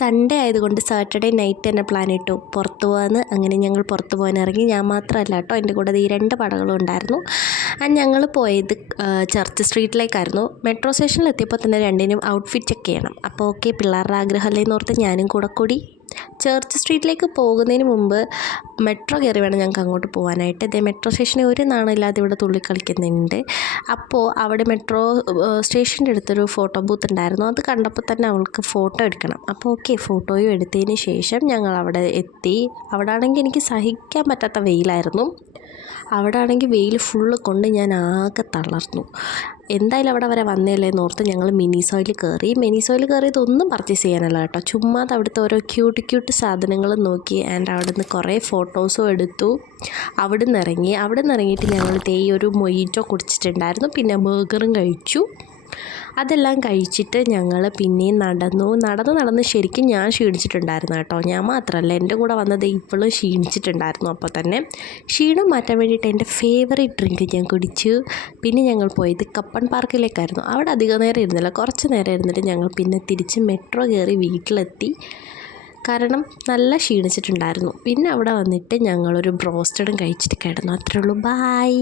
Sunday ആയതുകൊണ്ട് Saturday night തന്നെ plan ഇട്ടു പുറത്ത് പോകാമെന്ന്. അങ്ങനെ ഞങ്ങൾ പുറത്ത് പോകാൻ ഇറങ്ങി. ഞാൻ മാത്രമല്ല കേട്ടോ, എൻ്റെ കൂടെ ഈ 2 പടകളും ഉണ്ടായിരുന്നു. ഞങ്ങൾ പോയത് ചർച്ച് സ്ട്രീറ്റിലേക്കായിരുന്നു. മെട്രോ സ്റ്റേഷനിൽ എത്തിയപ്പോൾ തന്നെ രണ്ടിനും ഔട്ട്ഫിറ്റ് ചെക്ക് ചെയ്യണം. അപ്പോൾ ഓക്കെ, പിള്ളേരുടെ ആഗ്രഹമല്ലേ എന്നോർത്ത് ഞാനും കൂടി ചർച്ച് സ്ട്രീറ്റിലേക്ക് പോകുന്നതിന് മുമ്പ് മെട്രോ കയറി വേണം ഞങ്ങൾക്ക് അങ്ങോട്ട് പോകാനായിട്ട്. ഇതേ മെട്രോ സ്റ്റേഷനിൽ ഒരു നാണമില്ലാതെ ഇവിടെ തുള്ളിക്കളിക്കുന്നുണ്ട്. അപ്പോൾ അവിടെ മെട്രോ സ്റ്റേഷൻ്റെ അടുത്തൊരു ഫോട്ടോ ബൂത്ത് ഉണ്ടായിരുന്നു. അത് കണ്ടപ്പോൾ തന്നെ അവൾക്ക് ഫോട്ടോ എടുക്കണം. അപ്പോൾ ഓക്കെ, ഫോട്ടോയും എടുത്തതിന് ശേഷം ഞങ്ങൾ അവിടെ എത്തി. അവിടെ ആണെങ്കിൽ എനിക്ക് സഹിക്കാൻ പറ്റാത്ത വെയിലായിരുന്നു. അവിടെ ആണെങ്കിൽ വെയിൽ ഫുള്ള് കൊണ്ട് ഞാൻ ആകെ തളർന്നു. എന്തായാലും അവിടെ വരെ വന്നേല്ലേ എന്നോർത്ത് ഞങ്ങൾ മിനിസോയിൽ കയറിയതൊന്നും പർച്ചേസ് ചെയ്യാനല്ല കേട്ടോ, ചുമ്മാ അവിടുത്തെ ഓരോ ക്യൂട്ട് സാധനങ്ങൾ നോക്കി ആൻഡ് അവിടെ നിന്ന് കുറേ ഫോട്ടോസും എടുത്തു. അവിടെ നിന്ന് ഇറങ്ങിയിട്ട് ഞങ്ങൾ ഒരു മൊയ്റ്റോ കുടിച്ചിട്ടുണ്ടായിരുന്നു. പിന്നെ ബർഗറും കഴിച്ചു. അതെല്ലാം കഴിച്ചിട്ട് ഞങ്ങൾ പിന്നെയും നടന്ന് ശരിക്കും ഞാൻ ക്ഷീണിച്ചിട്ടുണ്ടായിരുന്നു കേട്ടോ. ഞാൻ മാത്രമല്ല, എൻ്റെ കൂടെ വന്നത് ഇപ്പോഴും ക്ഷീണിച്ചിട്ടുണ്ടായിരുന്നു. അപ്പോൾ തന്നെ ക്ഷീണം മാറ്റാൻ വേണ്ടിയിട്ട് എൻ്റെ ഫേവറേറ്റ് ഡ്രിങ്ക് ഞാൻ കുടിച്ചു. പിന്നെ ഞങ്ങൾ പോയത് കപ്പൺ പാർക്കിലേക്കായിരുന്നു. അവിടെ അധികം നേരം ഇരുന്നില്ല, കുറച്ച് നേരം ഇരുന്നിട്ട് ഞങ്ങൾ പിന്നെ തിരിച്ച് മെട്രോ കയറി വീട്ടിലെത്തി. കാരണം നല്ല ക്ഷീണിച്ചിട്ടുണ്ടായിരുന്നു. പിന്നെ അവിടെ വന്നിട്ട് ഞങ്ങളൊരു ബ്രോസ്റ്റഡും കഴിച്ചിട്ട് കിടന്നു. അത്രേ ഉള്ളൂ. ബായ്.